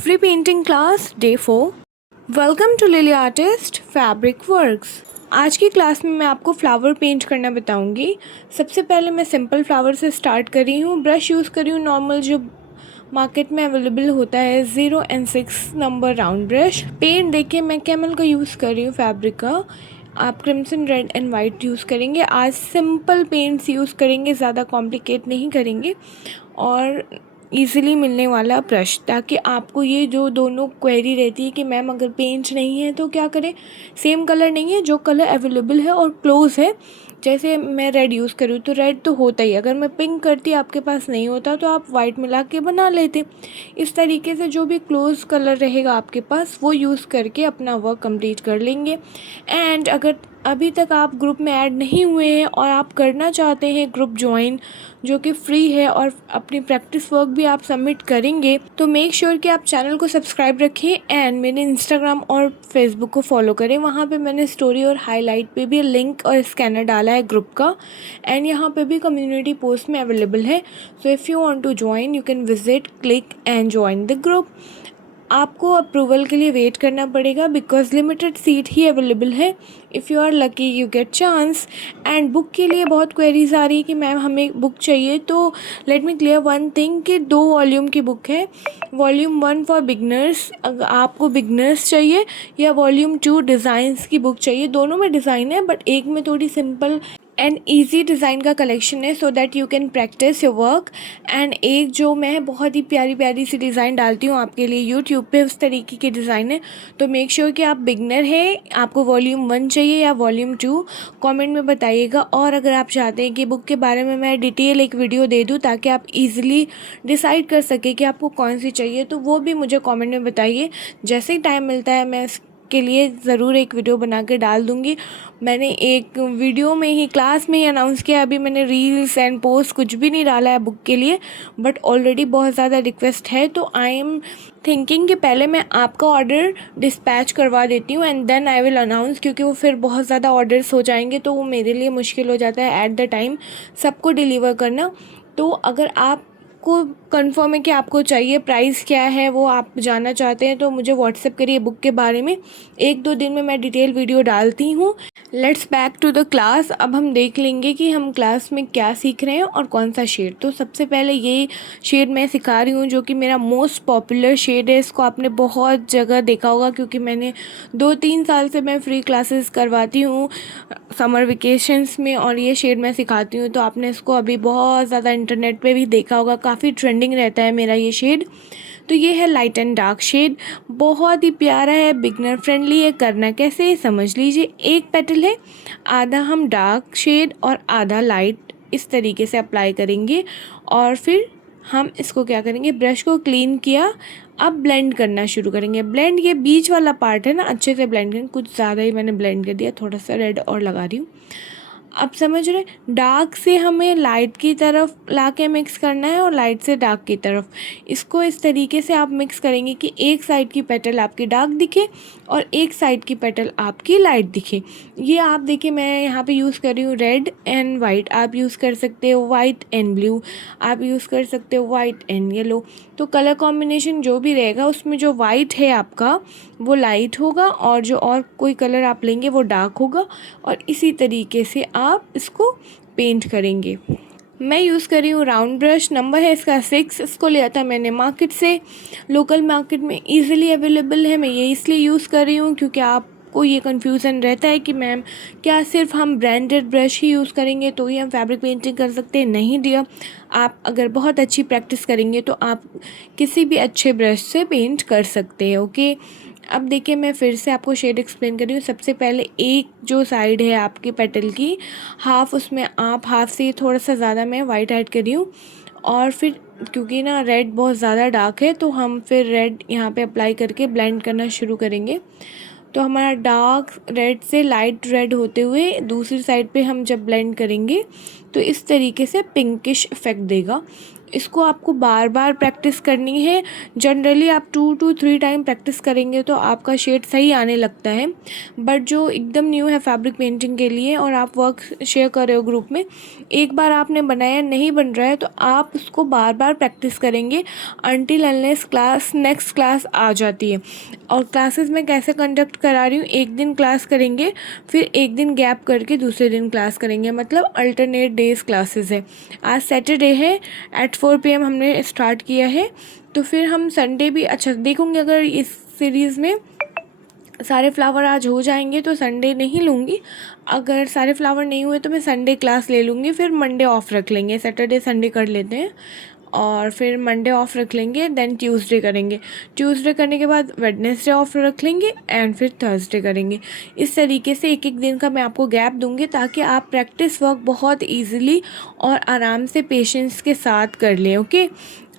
Free painting class day 4. Welcome to Lily Artist Fabric Works. आज की class में मैं आपको फ्लावर पेंट करना बताऊंगी। सबसे पहले मैं सिंपल फ्लावर से स्टार्ट कर रही हूँ। ब्रश यूज़ कर रही हूँ नॉर्मल जो मार्केट में अवेलेबल होता है 0 and 6 number round brush. Paint देखिए मैं कैमल का यूज़ कर रही हूँ फैब्रिक का। आप crimson red and white use करेंगे। आज सिंपल पेंट्स यूज़ करेंगे, ज़्यादा कॉम्प्लिकेट नहीं करेंगे और ईज़िली मिलने वाला ब्रश, ताकि आपको ये जो दोनों क्वेरी रहती है कि मैम अगर पेंट नहीं है तो क्या करें, सेम कलर नहीं है, जो कलर अवेलेबल है और क्लोज़ है। जैसे मैं रेड यूज़ करूँ तो रेड तो होता ही, अगर मैं पिंक करती आपके पास नहीं होता तो आप वाइट मिला के बना लेते। इस तरीके से जो भी क्लोज़ कलर रहेगा आपके पास वो यूज़ करके अपना वर्क कंप्लीट कर लेंगे। एंड अगर अभी तक आप ग्रुप में ऐड नहीं हुए हैं और आप करना चाहते हैं ग्रुप ज्वाइन, जो कि फ्री है और अपनी प्रैक्टिस वर्क भी आप सबमिट करेंगे, तो मेक श्योर कि आप चैनल को सब्सक्राइब रखें एंड मेरे इंस्टाग्राम और फेसबुक को फॉलो करें। वहाँ पे मैंने स्टोरी और हाईलाइट पे भी लिंक और स्कैनर डाला है ग्रुप का, एंड यहाँ पे भी कम्युनिटी पोस्ट में अवेलेबल है। So if you want to join you can visit, click and join the group. आपको अप्रूवल के लिए वेट करना पड़ेगा बिकॉज लिमिटेड सीट ही अवेलेबल है। If you are lucky you get chance. And book के लिए बहुत क्वेरीज आ रही है कि मैम हमें बुक चाहिए, तो let me clear one thing कि 2 वॉल्यूम की बुक है। वॉल्यूम 1 फॉर बिगनर्स, अगर आपको बिगनर्स चाहिए, या वॉल्यूम 2 डिज़ाइंस की बुक चाहिए। दोनों में डिज़ाइन है बट एक में थोड़ी सिंपल एंड ईजी डिज़ाइन का कलेक्शन है so that you can practice your work. And एक जो मैं बहुत ही प्यारी प्यारी सी डिज़ाइन डालती हूँ आपके लिए यूट्यूब पे, उस तरीके की डिज़ाइन है। तो मेक श्योर कि आप बिगनर हैं, आपको वॉल्यूम 1 चाहिए या वॉल्यूम 2, कमेंट में बताइएगा। और अगर आप चाहते हैं कि बुक के बारे में मैं डिटेल एक वीडियो दे दूँ ताकि आप ईज़िली डिसाइड कर सकें कि आपको कौन सी चाहिए, तो वो भी मुझे कॉमेंट में बताइए। जैसे ही टाइम मिलता है मैं के लिए ज़रूर एक वीडियो बना के डाल दूँगी। मैंने एक वीडियो में ही क्लास में ही अनाउंस किया, अभी मैंने रील्स एंड पोस्ट कुछ भी नहीं डाला है बुक के लिए, बट ऑलरेडी बहुत ज़्यादा रिक्वेस्ट है। तो आई एम थिंकिंग कि पहले मैं आपका ऑर्डर डिस्पैच करवा देती हूँ and then I will announce, क्योंकि वो फिर बहुत ज़्यादा ऑर्डर्स हो जाएंगे तो वो मेरे लिए मुश्किल हो जाता है एट द टाइम सबको डिलीवर करना। तो अगर आप को कंफर्म है कि आपको चाहिए, प्राइस क्या है वो आप जानना चाहते हैं, तो मुझे व्हाट्सएप करिए बुक के बारे में। 1-2 दिन में मैं डिटेल वीडियो डालती हूँ। Let's back to the class. अब हम देख लेंगे कि हम क्लास में क्या सीख रहे हैं और कौन सा शेड। तो सबसे पहले ये शेड मैं सिखा रही हूँ जो कि मेरा मोस्ट पॉपुलर शेड है। इसको आपने बहुत जगह देखा होगा क्योंकि मैंने 2-3 साल से मैं फ्री क्लासेस करवाती हूँ समर वेकेशंस में, और ये शेड मैं सिखाती हूँ। तो आपने इसको अभी बहुत ज़्यादा इंटरनेट पे भी देखा होगा, काफ़ी ट्रेंडिंग रहता है मेरा ये शेड। तो ये है लाइट एंड डार्क शेड, बहुत ही प्यारा है, बिगनर फ्रेंडली है। करना कैसे है समझ लीजिए। एक पेटल है, आधा हम डार्क शेड और आधा लाइट इस तरीके से अप्लाई करेंगे, और फिर हम इसको क्या करेंगे, ब्रश को क्लीन किया, अब ब्लेंड करना शुरू करेंगे। ब्लेंड ये बीच वाला पार्ट है ना, अच्छे से ब्लेंड करें। कुछ ज़्यादा ही मैंने ब्लेंड कर दिया, थोड़ा सा रेड और लगा रही हूँ। अब समझ रहे, डार्क से हमें लाइट की तरफ लाके मिक्स करना है और लाइट से डार्क की तरफ। इसको इस तरीके से आप मिक्स करेंगे कि एक साइड की पेटल आपकी डार्क दिखे और एक साइड की पेटल आपकी लाइट दिखे। ये आप देखिए मैं यहाँ पे यूज़ कर रही हूँ रेड एंड वाइट, आप यूज़ कर सकते हो वाइट एंड ब्लू, आप यूज़ कर सकते हो वाइट एंड येलो। तो कलर कॉम्बिनेशन जो भी रहेगा उसमें जो वाइट है आपका वो लाइट होगा और जो और कोई कलर आप लेंगे वो डार्क होगा, और इसी तरीके से आप इसको पेंट करेंगे। मैं यूज़ कर रही हूँ राउंड ब्रश, नंबर है इसका 6। इसको लिया था मैंने मार्केट से, लोकल मार्केट में इजीली अवेलेबल है। मैं ये इसलिए यूज़ कर रही हूँ क्योंकि आपको ये कन्फ्यूज़न रहता है कि मैम क्या सिर्फ हम ब्रांडेड ब्रश ही यूज़ करेंगे तो ही हम फैब्रिक पेंटिंग कर सकते हैं। नहीं डियर, आप अगर बहुत अच्छी प्रैक्टिस करेंगे तो आप किसी भी अच्छे ब्रश से पेंट कर सकते हैं। ओके, अब देखिए मैं फिर से आपको शेड एक्सप्लेन कर रही हूँ। सबसे पहले एक जो साइड है आपके पेटल की हाफ, उसमें आप हाफ से थोड़ा सा ज़्यादा मैं वाइट ऐड कर रही हूँ, और फिर क्योंकि ना रेड बहुत ज़्यादा डार्क है तो हम फिर रेड यहाँ पे अप्लाई करके ब्लेंड करना शुरू करेंगे। तो हमारा डार्क रेड से लाइट रेड होते हुए दूसरी साइड पे हम जब ब्लेंड करेंगे तो इस तरीके से पिंकिश इफेक्ट देगा। इसको आपको बार बार प्रैक्टिस करनी है। जनरली आप 2 to 3 टाइम प्रैक्टिस करेंगे तो आपका शेड सही आने लगता है। बट जो एकदम न्यू है फैब्रिक पेंटिंग के लिए और आप वर्क शेयर कर रहे हो ग्रुप में, एक बार आपने बनाया नहीं बन रहा है तो आप उसको बार बार प्रैक्टिस करेंगे अनटिल अनलेस नेक्स्ट क्लास आ जाती है। और क्लासेस मैं कैसे कंडक्ट करा रही हूँ, एक दिन क्लास करेंगे, फिर एक दिन गैप करके दूसरे दिन क्लास करेंगे, मतलब अल्टरनेट डेज क्लासेस है। आज सैटरडे है, एट 4 PM हमने स्टार्ट किया है, तो फिर हम संडे भी अच्छा देखूँगी। अगर इस सीरीज़ में सारे फ्लावर आज हो जाएंगे तो संडे नहीं लूँगी, अगर सारे फ्लावर नहीं हुए तो मैं संडे क्लास ले लूँगी, फिर मंडे ऑफ रख लेंगे। सैटरडे संडे कर लेते हैं और फिर मंडे ऑफ रख लेंगे, देन ट्यूसडे करेंगे। ट्यूसडे करने के बाद वेडनेसडे ऑफ रख लेंगे एंड फिर थर्सडे करेंगे। इस तरीके से एक एक दिन का मैं आपको गैप दूंगी ताकि आप प्रैक्टिस वर्क बहुत ईजिली और आराम से पेशेंस के साथ कर लें। ओके,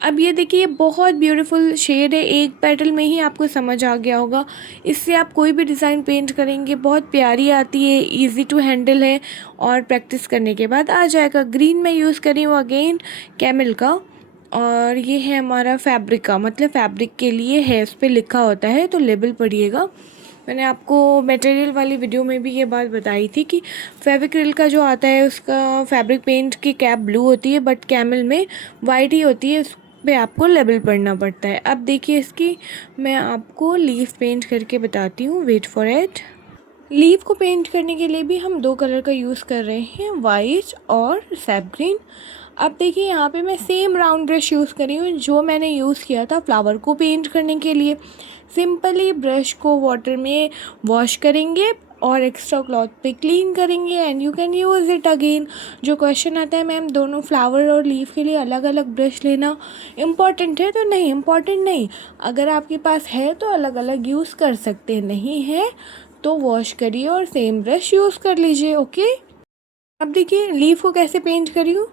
अब ये देखिए, ये बहुत ब्यूटीफुल शेड है, एक पेटल में ही आपको समझ आ गया होगा। इससे आप कोई भी डिज़ाइन पेंट करेंगे बहुत प्यारी आती है, इजी टू हैंडल है और प्रैक्टिस करने के बाद आ जाएगा। ग्रीन मैं यूज़ करी हूँ अगेन कैमल का, और ये है हमारा फैब्रिक का, मतलब फैब्रिक के लिए है, उस पर लिखा होता है तो लेबल पढ़िएगा। मैंने आपको मटेरियल वाली वीडियो में भी ये बात बताई थी कि फेविक्रिल का जो आता है उसका फैब्रिक पेंट की कैप ब्लू होती है, बट कैमल में वाइट ही होती है, उस पे आपको लेबल पढ़ना पड़ता है। अब देखिए, इसकी मैं आपको लीफ पेंट करके बताती हूँ, वेट फॉर इट। लीफ को पेंट करने के लिए भी हम 2 कलर का यूज़ कर रहे हैं, वाइट और सैप ग्रीन। अब देखिए, यहाँ पे मैं सेम राउंड ब्रश यूज़ करी हूँ जो मैंने यूज़ किया था फ्लावर को पेंट करने के लिए। सिंपली ब्रश को वाटर में वॉश करेंगे और एक्स्ट्रा क्लॉथ पे क्लीन करेंगे and you can use it again. जो क्वेश्चन आता है मैम दोनों फ्लावर और लीफ के लिए अलग अलग ब्रश लेना इम्पॉर्टेंट है, तो नहीं, इम्पॉर्टेंट नहीं। अगर आपके पास है तो अलग अलग यूज़ कर सकते हैं, नहीं है तो वॉश करिए और सेम ब्रश यूज़ कर लीजिए। ओके, अब देखिए लीफ को कैसे पेंट करी हूँ।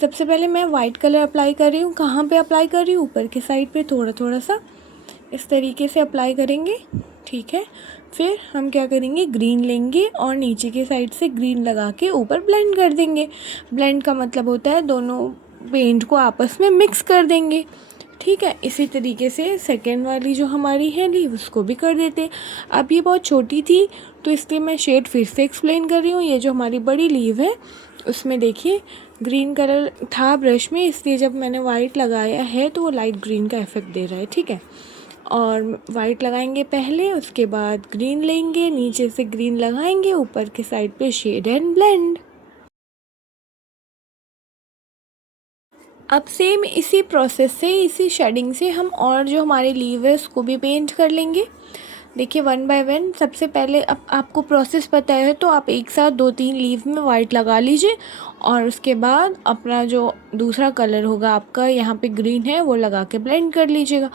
सबसे पहले मैं वाइट कलर अप्लाई कर रही हूँ। कहाँ पे अप्लाई कर रही हूँ? ऊपर के साइड पे थोड़ा थोड़ा सा इस तरीके से अप्लाई करेंगे, ठीक है। फिर हम क्या करेंगे, ग्रीन लेंगे और नीचे के साइड से ग्रीन लगा के ऊपर ब्लेंड कर देंगे। ब्लेंड का मतलब होता है दोनों पेंट को आपस में मिक्स कर देंगे, ठीक है। इसी तरीके से सेकेंड वाली जो हमारी है लीव, उसको भी कर देते। अब ये बहुत छोटी थी तो इसलिए मैं शेड फिर से एक्सप्लेन कर रही हूँ। ये जो हमारी बड़ी लीव है उसमें देखिए ग्रीन कलर था ब्रश में, इसलिए जब मैंने वाइट लगाया है तो वो लाइट ग्रीन का इफेक्ट दे रहा है, ठीक है। और वाइट लगाएंगे पहले, उसके बाद ग्रीन लेंगे, नीचे से ग्रीन लगाएंगे, ऊपर के साइड पे शेड एंड ब्लेंड। अब सेम इसी प्रोसेस से, इसी शेडिंग से हम और जो हमारी लीव है उसको भी पेंट कर लेंगे। देखिए 1 बाय 1। सबसे पहले अब आपको प्रोसेस पता है तो आप एक साथ 2-3 लीव में वाइट लगा लीजिए और उसके बाद अपना जो दूसरा कलर होगा आपका, यहाँ पे ग्रीन है, वो लगा के ब्लेंड कर लीजिएगा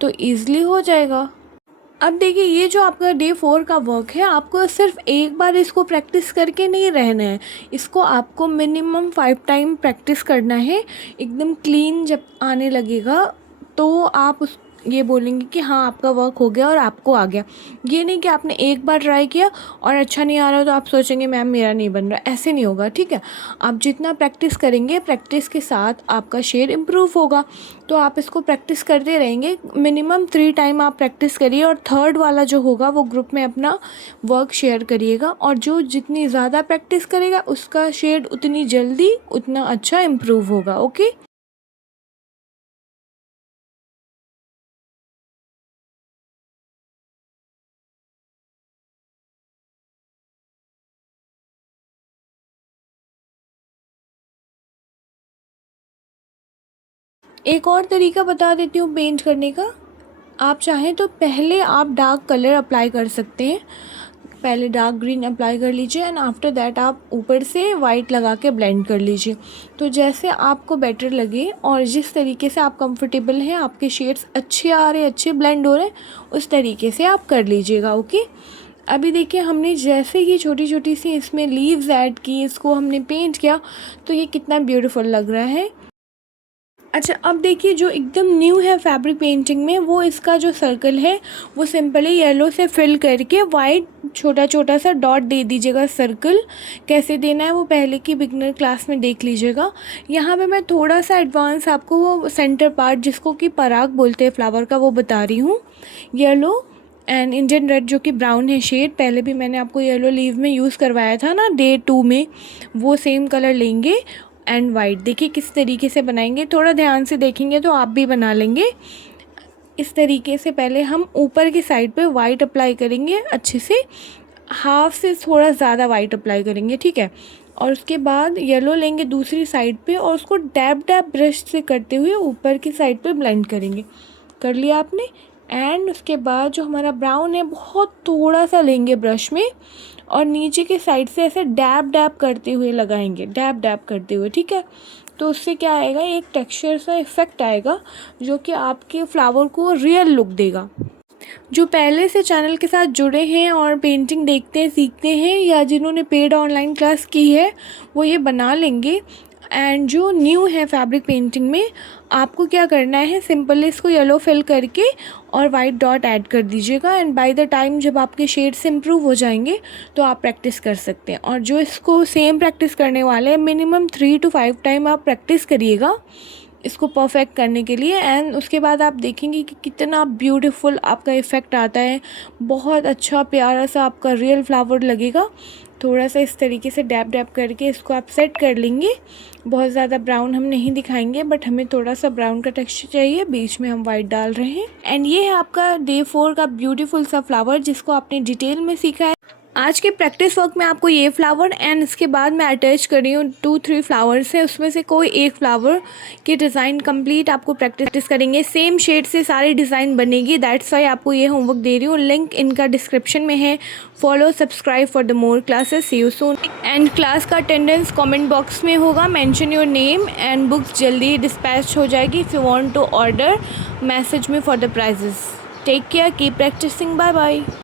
तो ईज़िली हो जाएगा। अब देखिए, ये जो आपका डे 4 का वर्क है, आपको सिर्फ एक बार इसको प्रैक्टिस करके नहीं रहना है, इसको आपको मिनिमम 5 टाइम प्रैक्टिस करना है। एकदम क्लीन जब आने लगेगा तो आप उस ये बोलेंगे कि हाँ आपका वर्क हो गया और आपको आ गया। ये नहीं कि आपने एक बार ट्राई किया और अच्छा नहीं आ रहा तो आप सोचेंगे मैम मेरा नहीं बन रहा, ऐसे नहीं होगा, ठीक है। आप जितना प्रैक्टिस करेंगे, प्रैक्टिस के साथ आपका शेड इम्प्रूव होगा, तो आप इसको प्रैक्टिस करते रहेंगे। मिनिमम 3 टाइम आप प्रैक्टिस करिए और थर्ड वाला जो होगा वो ग्रुप में अपना वर्क शेयर करिएगा, और जो जितनी ज़्यादा प्रैक्टिस करेगा उसका शेड उतनी जल्दी उतना अच्छा इम्प्रूव होगा। ओके, एक और तरीका बता देती हूँ पेंट करने का। आप चाहें तो पहले आप डार्क कलर अप्लाई कर सकते हैं, पहले डार्क ग्रीन अप्लाई कर लीजिए एंड आफ्टर दैट आप ऊपर से वाइट लगा के ब्लेंड कर लीजिए। तो जैसे आपको बेटर लगे और जिस तरीके से आप कंफर्टेबल हैं, आपके शेड्स अच्छे आ रहे, अच्छे ब्लेंड हो रहे हैं, उस तरीके से आप कर लीजिएगा। ओके, अभी देखिए हमने जैसे ही छोटी छोटी सी इसमें लीव्स ऐड की, इसको हमने पेंट किया तो ये कितना ब्यूटीफुल लग रहा है। अच्छा, अब देखिए जो एकदम न्यू है फैब्रिक पेंटिंग में, वो इसका जो सर्कल है वो सिंपली येलो से फिल करके वाइट छोटा छोटा सा डॉट दे दीजिएगा। सर्कल कैसे देना है वो पहले की बिगनर क्लास में देख लीजिएगा। यहाँ पे मैं थोड़ा सा एडवांस आपको वो सेंटर पार्ट जिसको कि पराग बोलते हैं फ्लावर का वो बता रही हूँ। येलो एंड इंडियन रेड जो कि ब्राउन है शेड, पहले भी मैंने आपको येलो लीव में यूज़ करवाया था ना डे 2 में, वो सेम कलर लेंगे। एंड वाइट देखिए किस तरीके से बनाएंगे, थोड़ा ध्यान से देखेंगे तो आप भी बना लेंगे। इस तरीके से पहले हम ऊपर की साइड पे वाइट अप्लाई करेंगे अच्छे से, हाफ से थोड़ा ज़्यादा वाइट अप्लाई करेंगे, ठीक है। और उसके बाद येलो लेंगे दूसरी साइड पे और उसको डैब डैब ब्रश से करते हुए ऊपर की साइड पे ब्लेंड करेंगे। कर लिया आपने। एंड उसके बाद जो हमारा ब्राउन है बहुत थोड़ा सा लेंगे ब्रश में और नीचे के साइड से ऐसे डैब डैब करते हुए लगाएंगे, डैब डैब करते हुए, ठीक है। तो उससे क्या आएगा, एक टेक्सचर सा इफ़ेक्ट आएगा जो कि आपके फ्लावर को रियल लुक देगा। जो पहले से चैनल के साथ जुड़े हैं और पेंटिंग देखते हैं सीखते हैं या जिन्होंने पेड ऑनलाइन क्लास की है वो ये बना लेंगे। एंड जो न्यू है फैब्रिक पेंटिंग में, आपको क्या करना है, सिंपली इसको येलो फिल करके और वाइट डॉट ऐड कर दीजिएगा। एंड बाय द टाइम जब आपके शेड्स इम्प्रूव हो जाएंगे तो आप प्रैक्टिस कर सकते हैं। और जो इसको सेम प्रैक्टिस करने वाले हैं, मिनिमम 3 to 5 टाइम आप प्रैक्टिस करिएगा इसको परफेक्ट करने के लिए। एंड उसके बाद आप देखेंगे कि कितना ब्यूटीफुल आपका इफ़ेक्ट आता है, बहुत अच्छा प्यारा सा आपका रियल फ्लावर लगेगा। थोड़ा सा इस तरीके से डैब डैब करके इसको आप सेट कर लेंगे। बहुत ज़्यादा ब्राउन हम नहीं दिखाएंगे, बट हमें थोड़ा सा ब्राउन का टेक्सचर चाहिए, बीच में हम वाइट डाल रहे हैं। एंड ये है आपका डे 4 का ब्यूटीफुल सा फ्लावर जिसको आपने डिटेल में सीखा है। आज के प्रैक्टिस वर्क में आपको ये फ्लावर एंड इसके बाद मैं अटैच कर रही हूँ 2-3 फ्लावर्स है, उसमें से कोई एक फ्लावर की डिज़ाइन कंप्लीट आपको प्रैक्टिस करेंगे। सेम शेड से सारी डिज़ाइन बनेगी, दैट्स वाई आपको ये होमवर्क दे रही हूँ। लिंक इनका डिस्क्रिप्शन में है। Follow subscribe for the more classes. See you soon. And class का अटेंडेंस कमेंट बॉक्स में होगा, mention your name and books जल्दी डिस्पैच हो जाएगी। If you want to order message में for the prices. Take care, keep practising, bye bye.